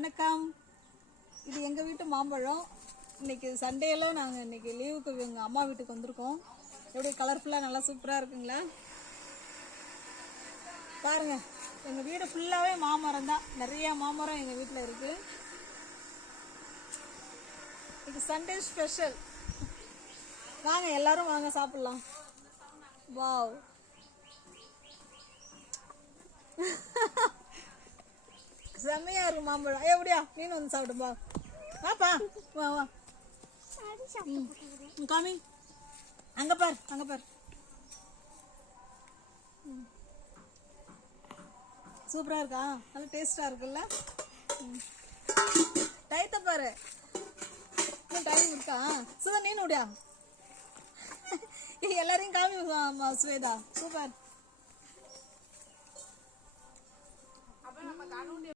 வணக்கம். இது எங்கள் வீட்டு மாம்பழம். இன்னைக்கு சண்டேல நாங்கள் இன்னைக்கு லீவுக்கு எங்கள் அம்மா வீட்டுக்கு வந்திருக்கோம். எப்படி கலர்ஃபுல்லாக நல்லா சூப்பராக இருக்குங்களா? பாருங்க, எங்கள் வீடு ஃபுல்லாகவே மாமரம் தான். நிறைய மாமரம் எங்கள் வீட்டில் இருக்குது. இது சண்டே ஸ்பெஷல். வாங்க எல்லாரும் வாங்க சாப்பிட்லாம். வாவ், செம்மையா இருக்கு மாம்பழம். எப்படியா நீனு வந்து சாப்பிடுப்பா. வாப்பா, வா வா. காமி, அங்க பார், அங்க பார். சூப்பரா இருக்கா? நல்ல டேஸ்டா இருக்குல்ல? டயத்தை பாரு, இன்னும் டைம் இருக்கா? சுதா நீனு விடியா. எல்லாரையும் காமி ஸ்வேதா. சூப்பர்.